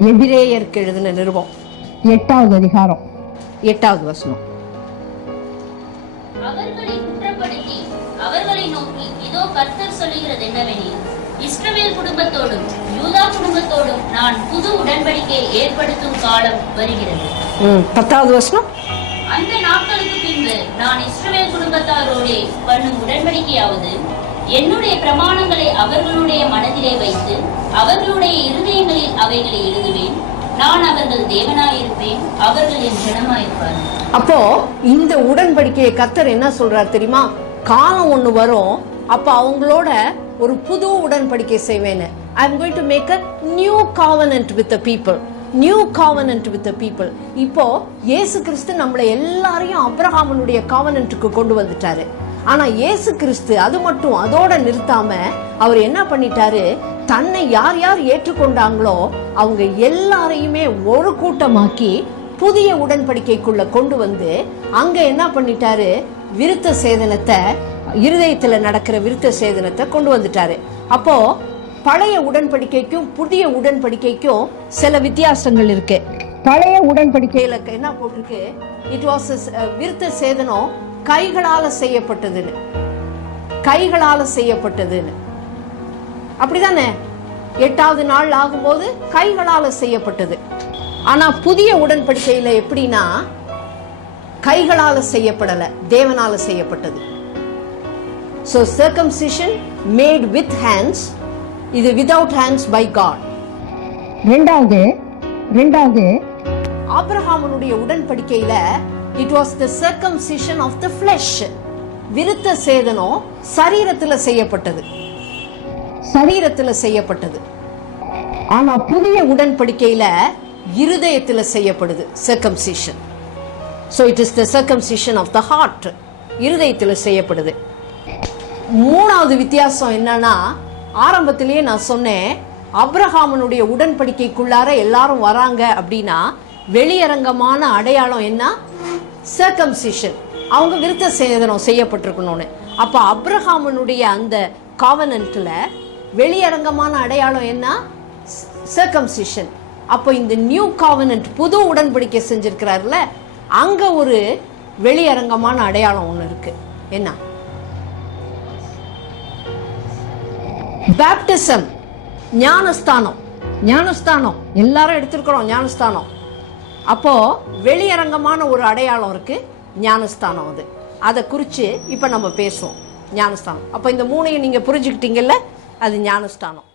எபிரேயருக்கு எழுதின நிருபம் 8வது அதிகாரம் 8வது வசனம். அவர்களை குற்றப்படுத்தி அவர்களை நோக்கி, இதோ கர்த்தர் சொல்லுகிறது என்னவெனில், இஸ்ரவேல் குடும்பத்தோடும் யூதா குடும்பத்தோடும் நான் புது உடன்படிக்கையை ஏற்படுத்தும் காலம் வருகிறது. 10வது வசனம். அந்த நாட்களுக்கு பின்பு நான் இஸ்ரவேல் குடும்பத்தாரோடே பண்ணும் உடன்படிக்கையாவது, என்னுடைய பிரமாணங்களை அவர்களுடைய மனதிலே வைத்து அவர்களுடைய இருதயங்களில் அவைகளை எழுதுவேன். நான் அவர்கள் தேவனாயிருப்பேன், அவர்கள் என் ஜனமாயிருப்பார்கள். அப்போ இந்த உடன்படிக்கையை கர்த்தர் என்ன சொல்றார் தெரியுமா? காலம் ஒண்ணு வரும், அப்ப அவங்களோட ஒரு புது உடன்படிக்கை செய்வேன்னு. I am going to make a new covenant with the people. New covenant with people. இப்போ இயேசு கிறிஸ்து நம்மளை எல்லாரையும் அப்ரஹாமனுடைய காவனன்ட்டுக்கு கொண்டு வந்துட்டாரு. ஆனா இயேசு கிறிஸ்து அது மட்டும் அதோட நிறுத்தாம அவர் என்ன பண்ணிட்டாரு, தன்னை யார் யார் ஏற்றுக்கொண்டாங்களோ அவங்க எல்லாரையுமே ஒரு கூட்டமாக்கி புதிய உடன்படிக்கைக்குள்ள கொண்டு வந்து அங்க என்ன பண்ணிட்டாரு, விருத்த சேதனத்தை, இருதயத்துல நடக்கிற விருத்த சேதனத்தை கொண்டு வந்துட்டாரு. அப்போ பழைய உடன்படிக்கைக்கும் புதிய உடன்படிக்கைக்கும் சில வித்தியாசங்கள் இருக்கு. பழைய உடன்படிக்கையில என்ன போட்டிருக்கு, இட் வாஸ் விருத்த சேதனம் கைகளால செய்யப்பட்டதுன்னு, கைகளால செய்யப்பட்டதுன்னு. அப்படிதானே? 8வது நாள் ஆகும்போது கைகளால செய்யப்பட்டது. ஆனா புதிய உடன்படிக்கையில எப்படின்னா கைகளால செய்யப்படல, தேவனால செய்யப்பட்டது. So circumcision made with hands, இது without hands by God. ரெண்டாவது ஆபிரகாமுடைய உடன்படிக்கையில it was the circumcision of the flesh. விருத்த சேதனம் சரீரத்துல செய்யப்பட்டது. ஆனா புதிய உடன்படிக்கையில இருதயத்துல செய்யப்படுது circumcision. So it is the circumcision of the heart. இருதயத்துல செய்யப்படுது. 3வது வித்தியாசம் என்னன்னா, ஆரம்பத்திலேயே நான் சொன்னேன், அப்ரஹாமனுடைய உடன்படிக்கைக்குள்ளார எல்லாரும் வராங்க அப்படின்னா வெளியரங்கமான அடையாளம் என்ன, சர்க்கம்சிஷன். அவங்க விருத்த சேதனம் செய்யப்பட்டிருக்கணும்னு. அப்ப அப்ரஹாமனுடைய அந்த காவனன்ட்ல வெளியரங்கமான அடையாளம் என்ன, சர்க்கம்சிஷன். அப்போ இந்த நியூ காவனன்ட் புது உடன்படிக்கை செஞ்சிருக்கிறாருல, அங்க ஒரு வெளியரங்கமான அடையாளம் ஒண்ணு இருக்கு. என்ன? பேப்டிசம், ஞானஸ்தானம் எல்லாரும் எடுத்திருக்கிறோம் ஞானஸ்தானம். அப்போ வெளியரங்கமான ஒரு அடையாளம் இருக்கு, ஞானஸ்தானம். அதை குறித்து இப்ப நம்ம பேசுவோம், ஞானஸ்தானம். அப்ப இந்த 3ஐயும் நீங்க புரிஞ்சுக்கிட்டீங்கல்ல, அது ஞானஸ்தானம்.